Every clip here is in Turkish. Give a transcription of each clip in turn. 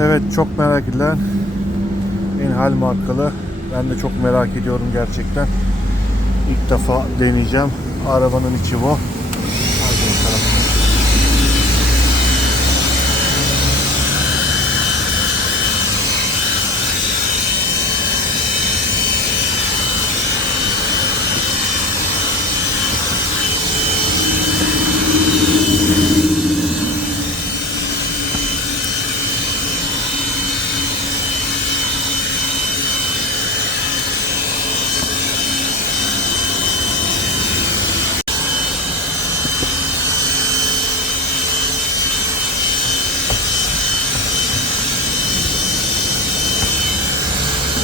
Evet, çok merak edilen Enhal markalı. Ben de çok merak ediyorum gerçekten. İlk defa deneyeceğim. Arabanın içi bu. Hadi bakalım.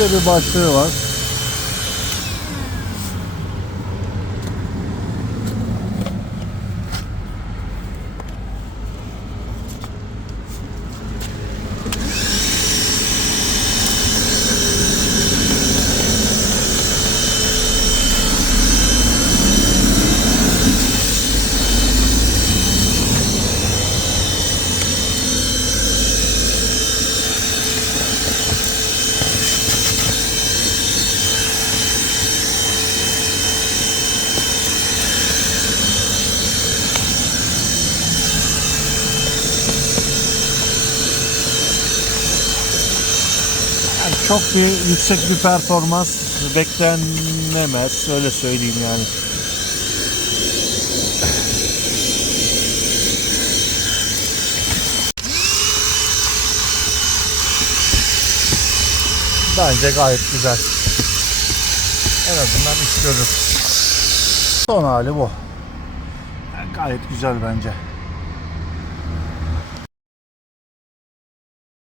Burada bir başlığı var. Çok yüksek bir performans beklenemez, öyle söyleyeyim yani. Bence gayet güzel. En azından iş görür. Son hali bu. Gayet güzel bence.